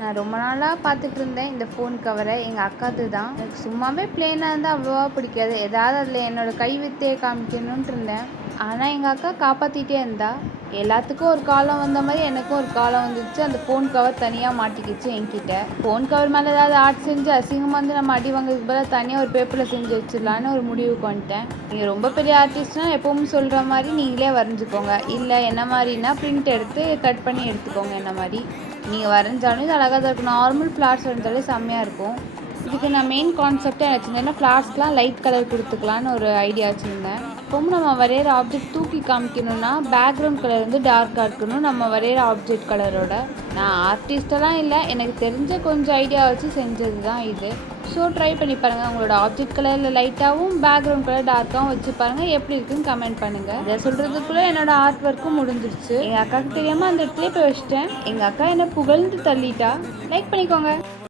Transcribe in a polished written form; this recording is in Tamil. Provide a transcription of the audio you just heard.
நான் ரொம்ப நாளாக பார்த்துட்டு இருந்தேன் இந்த ஃபோன் கவரை. எங்கள் அக்காது தான். எனக்கு சும்மாவே பிளெயினாக இருந்தால் அவ்வளோவா பிடிக்காது. ஏதாவது அதில் என்னோடய கை வித்தையை காமிக்கணுன்ட்டு இருந்தேன். ஆனால் எங்கள் அக்கா காப்பாற்றிட்டே இருந்தா. எல்லாத்துக்கும் ஒரு காலம் வந்த மாதிரி எனக்கும் ஒரு காலம் வந்துச்சு. அந்த ஃபோன் கவர் தனியாக மாட்டிக்கிச்சு என்கிட்ட. ஃபோன் கவர் மேலே ஏதாவது ஆர்ட் செஞ்சு அசிங்கமாக வந்து நம்ம அடி வாங்கிறதுக்கு பதிலாக தனியாக ஒரு பேப்பரில் செஞ்சு வச்சிடலான்னு ஒரு முடிவுக்கு வந்துட்டேன். நீங்கள் ரொம்ப பெரிய ஆர்டிஸ்ட்னால் எப்பவும் சொல்கிற மாதிரி நீங்களே வரைஞ்சிக்கோங்க. இல்லை என்ன மாதிரினா பிரிண்ட் எடுத்து கட் பண்ணி எடுத்துக்கோங்க. என்ன மாதிரி நீங்கள் வரைஞ்சாலும் இது அழகாக தான் இருக்கும். நார்மல் ஃப்ளார்ஸ் வரைஞ்சாலே செம்மையாக இருக்கும். இதுக்கு நான் மெயின் கான்செப்டே வச்சுருந்தேன். ஏன்னா ஃப்ளார்ஸ்லாம் லைட் கலர் கொடுத்துக்கலான்னு ஒரு ஐடியா வச்சுருந்தேன். இப்போவும் நம்ம வரைகிற ஆப்ஜெக்ட் தூக்கி காமிக்கணும்னா பேக்ரவுண்ட் கலர் வந்து டார்க்காக இருக்கணும் நம்ம வரைகிற ஆப்ஜெக்ட் கலரோட. நான் ஆர்டிஸ்டெல்லாம் இல்லை, எனக்கு தெரிஞ்ச கொஞ்சம் ஐடியா வச்சு செஞ்சது தான் இது. ஸோ ட்ரை பண்ணி பாருங்கள். உங்களோட ஆப்ஜெக்ட் கலரில் லைட்டாகவும் பேக்ரவுண்ட் கலர் டார்க்காகவும் வச்சு பாருங்கள். எப்படி இருக்குன்னு கமெண்ட் பண்ணுங்கள். இதை சொல்கிறதுக்குள்ளே என்னோடய ஆர்ட் ஒர்க்கும் முடிஞ்சிருச்சு. எங்கள் அக்காவுக்கு தெரியாமல் அந்த இடத்துல போய் வச்சிட்டேன். எங்கள் அக்கா என்னை புகழ்ந்து தள்ளிட்டா. லைக் பண்ணிக்கோங்க.